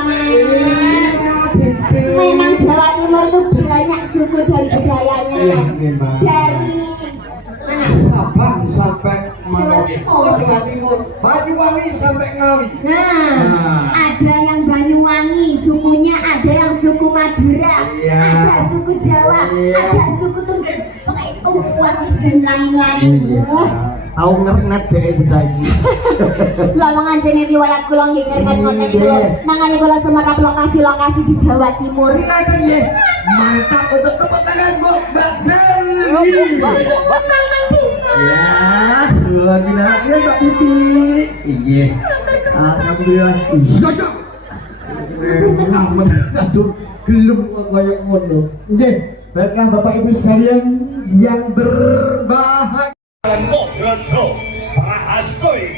Paman. Memang Jawa Timur itu banyak suku dari budayanya. Dari mana? Sabang sampai Merauke. Oh, Jawa Timur. Banyuwangi sampai Ngawi. Nah, ada yang Banyuwangi, sukunya ada yang suku Madura, ada suku Jawa, ada suku Tunggal, pokoknya uang dan lain-lain. Tahu ngernet deh budaya. Lawangan jenis riwayat kula nggih ngerti ngoten iku. Nangane kula semerap lokasi-lokasi di Jawa Timur. Ngaten nggih. Mantap untuk tepuk tangan Bu Mbak Selvi. Mang bisa. Ya, luar biasa Mbak Pipi. Iya. Alhamdulillah. Cocok. Aduh, gelem kok kayak ngono. Nggih, baiklah Bapak Ibu sekalian yang berbahagia. Modrojo Prahastoy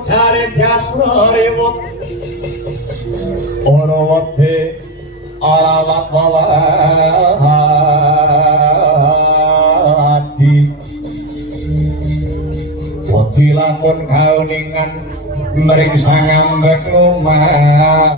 Dari biasa ribut orang wate alamat hati wati lamun kauningan meriksa ngambek rumah